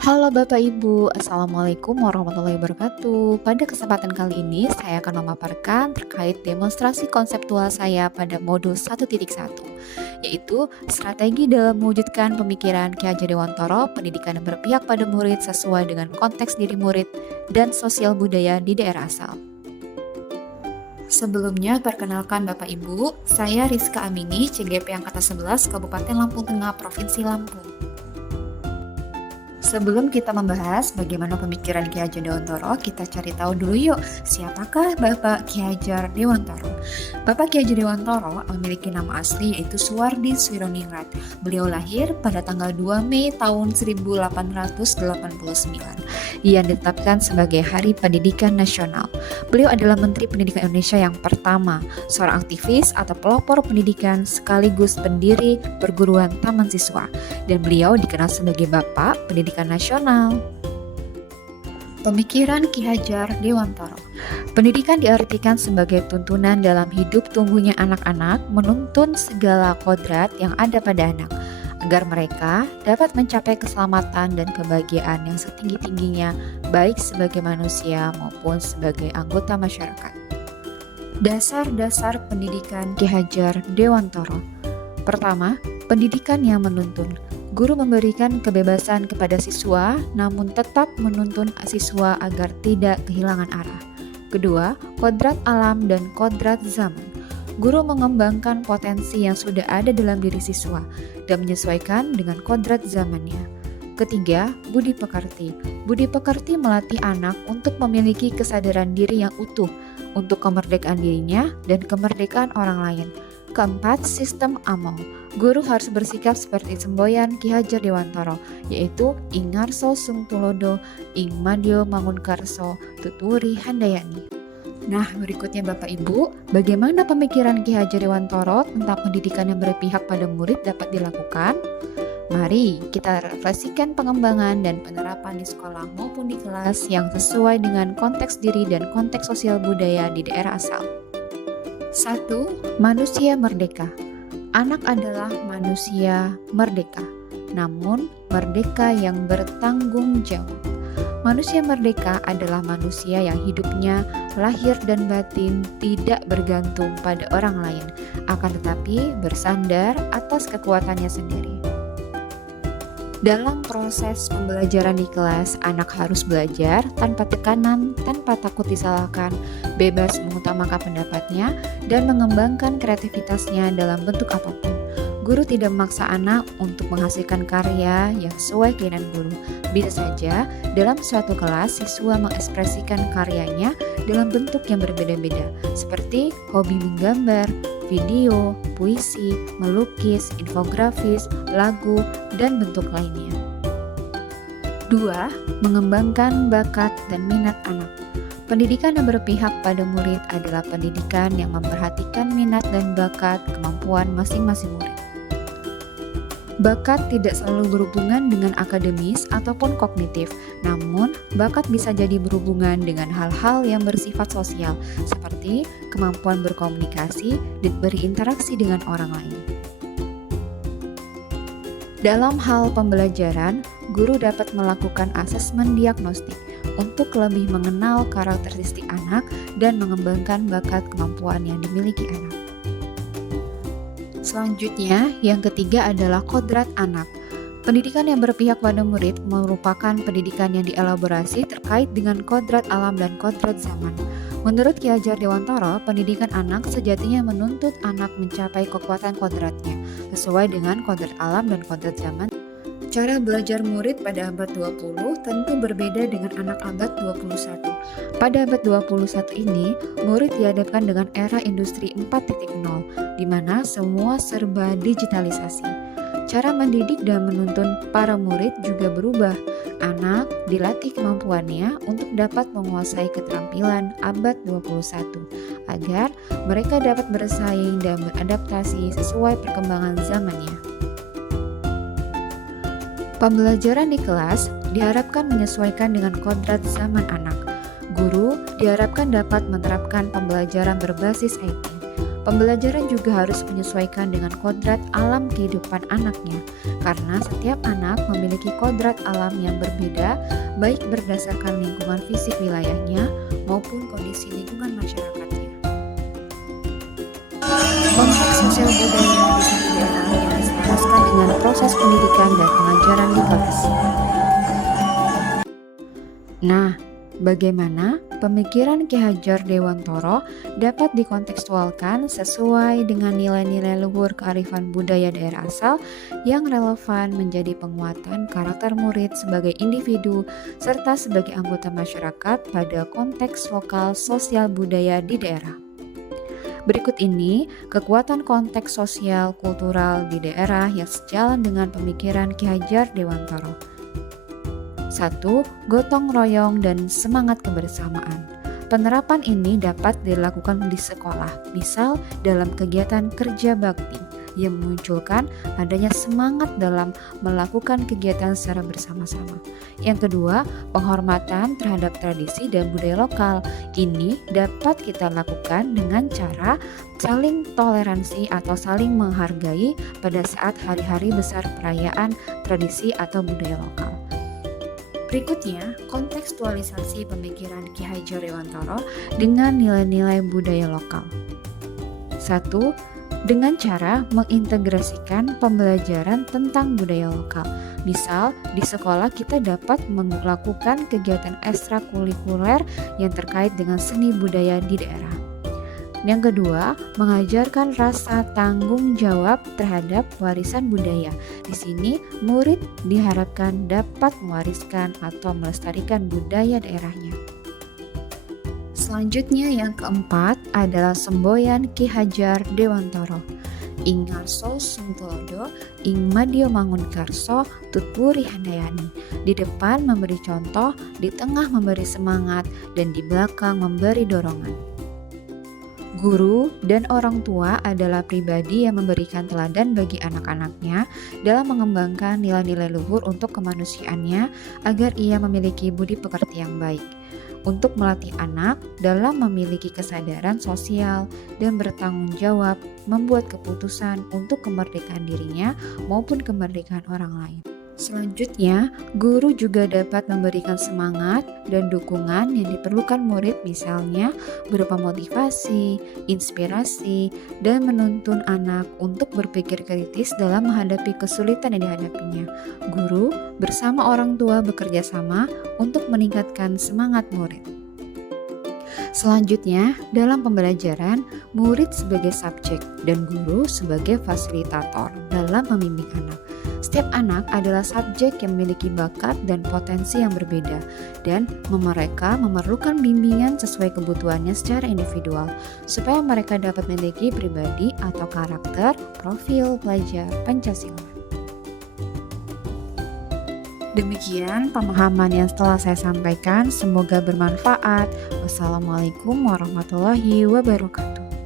Halo Bapak Ibu, Assalamualaikum warahmatullahi wabarakatuh. Pada kesempatan kali ini saya akan memaparkan terkait demonstrasi konseptual saya pada modul 1.1, yaitu strategi dalam mewujudkan pemikiran Ki Hajar Dewantara, pendidikan yang berpihak pada murid sesuai dengan konteks diri murid dan sosial budaya di daerah asal. Sebelumnya, perkenalkan Bapak Ibu, saya Rizka Amini, CGP Angkatan 11, Kabupaten Lampung Tengah, Provinsi Lampung. Sebelum kita membahas bagaimana pemikiran Ki Hajar Dewantara, kita cari tahu dulu yuk, siapakah Bapak Ki Hajar Dewantara? Bapak Ki Hajar Dewantara memiliki nama asli yaitu Suwardi Swironingrat. Beliau lahir pada tanggal 2 Mei tahun 1889. Ia ditetapkan sebagai Hari Pendidikan Nasional. Beliau adalah Menteri Pendidikan Indonesia yang pertama, seorang aktivis atau pelopor pendidikan sekaligus pendiri perguruan taman siswa. Dan beliau dikenal sebagai Bapak Pendidikan Nasional. Pemikiran Ki Hajar Dewantara. Pendidikan diartikan sebagai tuntunan dalam hidup tumbuhnya anak-anak, menuntun segala kodrat yang ada pada anak, agar mereka dapat mencapai keselamatan dan kebahagiaan yang setinggi-tingginya, baik sebagai manusia maupun sebagai anggota masyarakat. Dasar-dasar pendidikan Ki Hajar Dewantara. Pertama, pendidikan yang menuntun. Guru memberikan kebebasan kepada siswa, namun tetap menuntun siswa agar tidak kehilangan arah. Kedua, kodrat alam dan kodrat zaman. Guru mengembangkan potensi yang sudah ada dalam diri siswa dan menyesuaikan dengan kodrat zamannya. Ketiga, budi pekerti. Budi pekerti melatih anak untuk memiliki kesadaran diri yang utuh untuk kemerdekaan dirinya dan kemerdekaan orang lain. Keempat, sistem amal. Guru harus bersikap seperti semboyan Ki Hajar Dewantara, yaitu ing ngarso sung tulodo, ing madya mangunkarso, tuturi handayani. Nah, berikutnya Bapak Ibu, bagaimana pemikiran Ki Hajar Dewantara tentang pendidikan yang berpihak pada murid dapat dilakukan? Mari kita refleksikan pengembangan dan penerapan di sekolah maupun di kelas yang sesuai dengan konteks diri dan konteks sosial budaya di daerah asal. 1. Manusia merdeka. Anak adalah manusia merdeka, namun merdeka yang bertanggung jawab. Manusia merdeka adalah manusia yang hidupnya lahir dan batin tidak bergantung pada orang lain, akan tetapi bersandar atas kekuatannya sendiri. Dalam proses pembelajaran di kelas, anak harus belajar tanpa tekanan, tanpa takut disalahkan, bebas mengutamakan pendapatnya, dan mengembangkan kreativitasnya dalam bentuk apapun. Guru tidak memaksa anak untuk menghasilkan karya yang sesuai keinginan guru. Bisa saja dalam suatu kelas siswa mengekspresikan karyanya dalam bentuk yang berbeda-beda, seperti hobi menggambar, video, puisi, melukis, infografis, lagu, dan bentuk lainnya. 2. Mengembangkan bakat dan minat anak. Pendidikan yang berpihak pada murid adalah pendidikan yang memperhatikan minat dan bakat kemampuan masing-masing murid. Bakat tidak selalu berhubungan dengan akademis ataupun kognitif, namun bakat bisa jadi berhubungan dengan hal-hal yang bersifat sosial, seperti kemampuan berkomunikasi dan berinteraksi dengan orang lain. Dalam hal pembelajaran, guru dapat melakukan asesmen diagnostik untuk lebih mengenal karakteristik anak dan mengembangkan bakat kemampuan yang dimiliki anak. Selanjutnya, yang ketiga adalah kodrat anak. Pendidikan yang berpihak pada murid merupakan pendidikan yang dielaborasi terkait dengan kodrat alam dan kodrat zaman. Menurut Ki Hajar Dewantara, pendidikan anak sejatinya menuntut anak mencapai kekuatan kodratnya, sesuai dengan kodrat alam dan kodrat zaman. Cara belajar murid pada abad 20 tentu berbeda dengan anak abad 21. Pada abad 21 ini, murid dihadapkan dengan era industri 4.0, di mana semua serba digitalisasi. Cara mendidik dan menuntun para murid juga berubah. Anak dilatih kemampuannya untuk dapat menguasai keterampilan abad 21, agar mereka dapat bersaing dan beradaptasi sesuai perkembangan zamannya. Pembelajaran di kelas diharapkan menyesuaikan dengan kodrat zaman anak. Guru diharapkan dapat menerapkan pembelajaran berbasis IT. Pembelajaran juga harus menyesuaikan dengan kodrat alam kehidupan anaknya, karena setiap anak memiliki kodrat alam yang berbeda, baik berdasarkan lingkungan fisik wilayahnya maupun kondisi lingkungan masyarakatnya. Konteks sosial budaya di satu daerah yang diselaraskan dengan proses pendidikan dan pengajaran di kelas. Nah, bagaimana pemikiran Ki Hajar Dewantara dapat dikontekstualkan sesuai dengan nilai-nilai luhur kearifan budaya daerah asal yang relevan menjadi penguatan karakter murid sebagai individu serta sebagai anggota masyarakat pada konteks lokal sosial budaya di daerah. Berikut ini kekuatan konteks sosial kultural di daerah yang sejalan dengan pemikiran Ki Hajar Dewantara. 1. Gotong royong dan semangat kebersamaan. Penerapan ini dapat dilakukan di sekolah, misal dalam kegiatan kerja bakti yang memunculkan adanya semangat dalam melakukan kegiatan secara bersama-sama. Yang kedua, penghormatan terhadap tradisi dan budaya lokal. Ini dapat kita lakukan dengan cara saling toleransi atau saling menghargai pada saat hari-hari besar perayaan tradisi atau budaya lokal. Berikutnya, kontekstualisasi pemikiran Ki Hajar Dewantara dengan nilai-nilai budaya lokal. 1. Dengan cara mengintegrasikan pembelajaran tentang budaya lokal. Misal, di sekolah kita dapat melakukan kegiatan ekstrakurikuler yang terkait dengan seni budaya di daerah. Yang kedua, mengajarkan rasa tanggung jawab terhadap warisan budaya. Di sini, murid diharapkan dapat mewariskan atau melestarikan budaya daerahnya. Selanjutnya yang keempat adalah semboyan Ki Hajar Dewantara. Ing ngarso sungtulodo, ing madya mangunkarso, tutpuri handayani. Di depan memberi contoh, di tengah memberi semangat, dan di belakang memberi dorongan. Guru dan orang tua adalah pribadi yang memberikan teladan bagi anak-anaknya dalam mengembangkan nilai-nilai luhur untuk kemanusiaannya agar ia memiliki budi pekerti yang baik. Untuk melatih anak dalam memiliki kesadaran sosial dan bertanggung jawab membuat keputusan untuk kemerdekaan dirinya maupun kemerdekaan orang lain. Selanjutnya, guru juga dapat memberikan semangat dan dukungan yang diperlukan murid, misalnya berupa motivasi, inspirasi, dan menuntun anak untuk berpikir kritis dalam menghadapi kesulitan yang dihadapinya. Guru bersama orang tua bekerja sama untuk meningkatkan semangat murid. Selanjutnya, dalam pembelajaran, murid sebagai subjek dan guru sebagai fasilitator dalam membimbing anak. Setiap anak adalah subjek yang memiliki bakat dan potensi yang berbeda, dan mereka memerlukan bimbingan sesuai kebutuhannya secara individual, supaya mereka dapat memiliki pribadi atau karakter, profil pelajar Pancasila. Demikian pemahaman yang telah saya sampaikan, semoga bermanfaat. Wassalamualaikum warahmatullahi wabarakatuh.